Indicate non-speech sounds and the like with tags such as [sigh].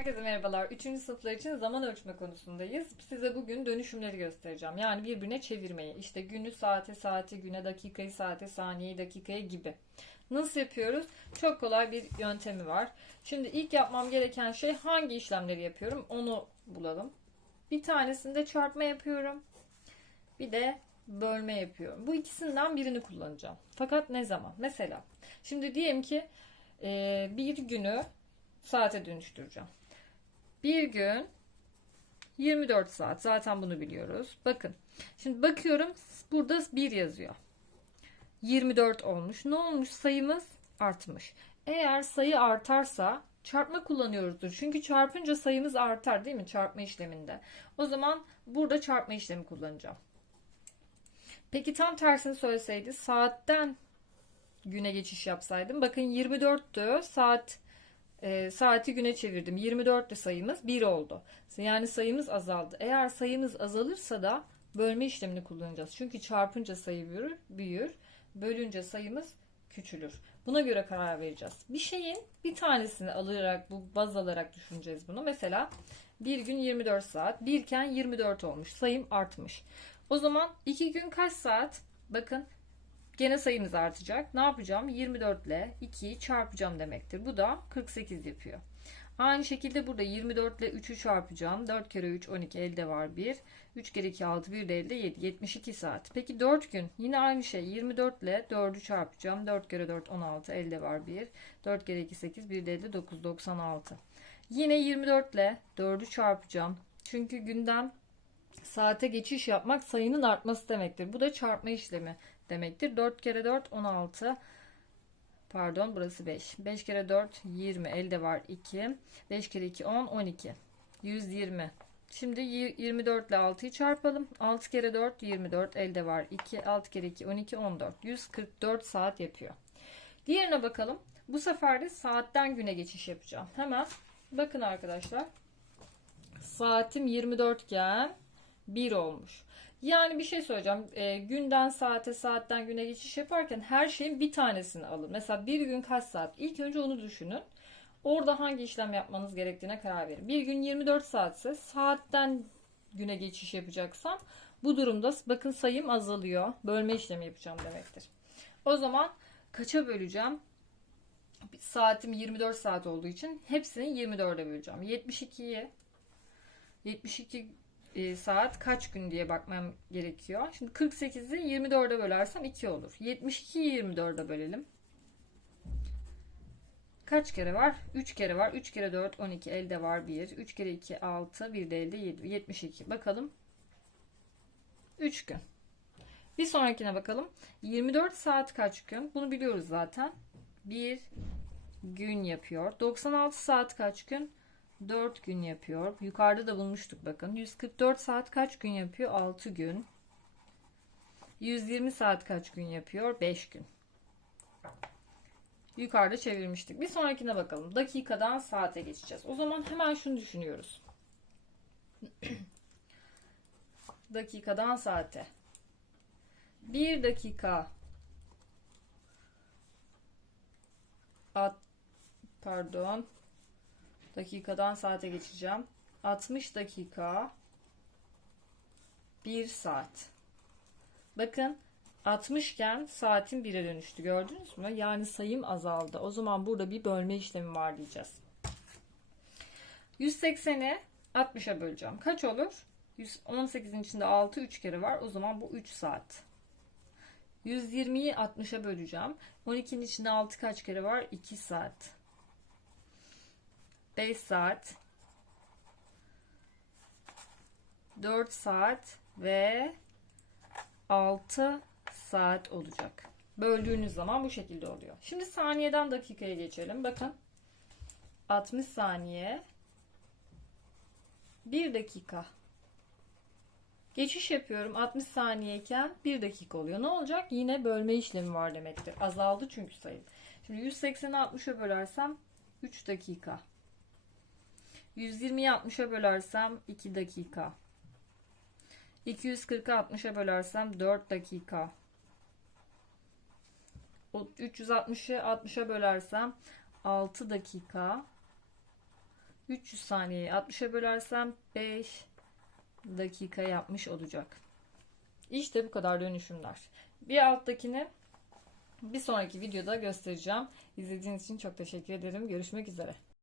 Herkese merhabalar. Üçüncü sınıflar için zaman ölçme konusundayız. Size bugün dönüşümleri göstereceğim. Yani birbirine çevirmeyi. İşte günü saate, saati güne, dakikayı saate, saniyeyi dakikaya gibi. Nasıl yapıyoruz? Çok kolay bir yöntemi var. Şimdi ilk yapmam gereken şey hangi işlemleri yapıyorum onu bulalım. Bir tanesinde çarpma yapıyorum. Bir de bölme yapıyorum. Bu ikisinden birini kullanacağım. Fakat ne zaman? Mesela şimdi diyelim ki bir günü saate dönüştüreceğim. Bir gün 24 saat. Zaten bunu biliyoruz. Bakın. Şimdi bakıyorum burada 1 yazıyor. 24 olmuş. Ne olmuş? Sayımız artmış. Eğer sayı artarsa çarpma kullanıyoruzdur. Çünkü çarpınca sayımız artar değil mi? Çarpma işleminde. O zaman burada çarpma işlemi kullanacağım. Peki tam tersini söyleseydi saatten güne geçiş yapsaydım. Bakın 24'tü. Saat e, saati güne çevirdim. 24'tü sayımız 1 oldu. Yani sayımız azaldı. Eğer sayımız azalırsa da bölme işlemini kullanacağız. Çünkü çarpınca sayı büyür, büyür bölünce sayımız küçülür. Buna göre karar vereceğiz. Bir şeyin bir tanesini alarak bu baz alarak düşüneceğiz bunu. Mesela bir gün 24 saat, birken 24 olmuş. Sayım artmış. O zaman iki gün kaç saat? Bakın Gene sayımız artacak. Ne yapacağım? 24 ile 2'yi çarpacağım demektir. Bu da 48 yapıyor. Aynı şekilde burada 24 ile 3'ü çarpacağım. 4 kere 3 12 elde var 1. 3 kere 2 6 1 de elde 7. 72 saat. Peki 4 gün yine aynı şey. 24 ile 4'ü çarpacağım. 4 kere 4 16 elde var 1. 4 kere 2 8 1 de elde 9 96. Yine 24 ile 4'ü çarpacağım. Çünkü günden saate geçiş yapmak sayının artması demektir. Bu da çarpma işlemi demektir. 4 kere 4 16. Pardon burası 5. 5 kere 4 20. Elde var 2. 5 kere 2 10 12. 120. Şimdi 24 ile 6'yı çarpalım. 6 kere 4 24. Elde var 2. 6 kere 2 12 14. 144 saat yapıyor. Diğerine bakalım. Bu sefer de saatten güne geçiş yapacağım. Hemen bakın arkadaşlar. Saatim 24 iken 1 olmuş. Yani bir şey söyleyeceğim. E, günden saate, saatten güne geçiş yaparken her şeyin bir tanesini alın. Mesela bir gün kaç saat? İlk önce onu düşünün. Orada hangi işlem yapmanız gerektiğine karar verin. Bir gün 24 saatse saatten güne geçiş yapacaksam bu durumda bakın sayım azalıyor. Bölme işlemi yapacağım demektir. O zaman kaça böleceğim? Saatim 24 saat olduğu için hepsini 24'e böleceğim. 72'yi 72 e, saat kaç gün diye bakmam gerekiyor. Şimdi 48'i 24'e bölersem 2 olur. 72'yi 24'e bölelim. Kaç kere var? 3 kere var. 3 kere 4 12 elde var 1. 3 kere 2 6 bir de elde 7. 72. Bakalım. 3 gün. Bir sonrakine bakalım. 24 saat kaç gün? Bunu biliyoruz zaten. 1 gün yapıyor. 96 saat kaç gün? 4 gün yapıyor. Yukarıda da bulmuştuk bakın. 144 saat kaç gün yapıyor? 6 gün. 120 saat kaç gün yapıyor? 5 gün. Yukarıda çevirmiştik. Bir sonrakine bakalım. Dakikadan saate geçeceğiz. O zaman hemen şunu düşünüyoruz. [clears throat] Dakikadan saate. 1 dakika at pardon dakikadan saate geçeceğim. 60 dakika 1 saat. Bakın 60 iken saatin 1'e dönüştü. Gördünüz mü? Yani sayım azaldı. O zaman burada bir bölme işlemi var diyeceğiz. 180'i 60'a böleceğim. Kaç olur? 118'in içinde 6 3 kere var. O zaman bu 3 saat. 120'yi 60'a böleceğim. 12'nin içinde 6 kaç kere var? 2 saat. 5 saat 4 saat ve 6 saat olacak. Böldüğünüz zaman bu şekilde oluyor. Şimdi saniyeden dakikaya geçelim. Bakın 60 saniye 1 dakika. Geçiş yapıyorum 60 saniyeyken 1 dakika oluyor. Ne olacak? Yine bölme işlemi var demektir. Azaldı çünkü sayım. Şimdi 180'i 60'a bölersem 3 dakika. 120'yi 60'a bölersem 2 dakika. 240'ı 60'a bölersem 4 dakika. 360'ı 60'a bölersem 6 dakika. 300 saniyeyi 60'a bölersem 5 dakika yapmış olacak. İşte bu kadar dönüşümler. Bir alttakini bir sonraki videoda göstereceğim. İzlediğiniz için çok teşekkür ederim. Görüşmek üzere.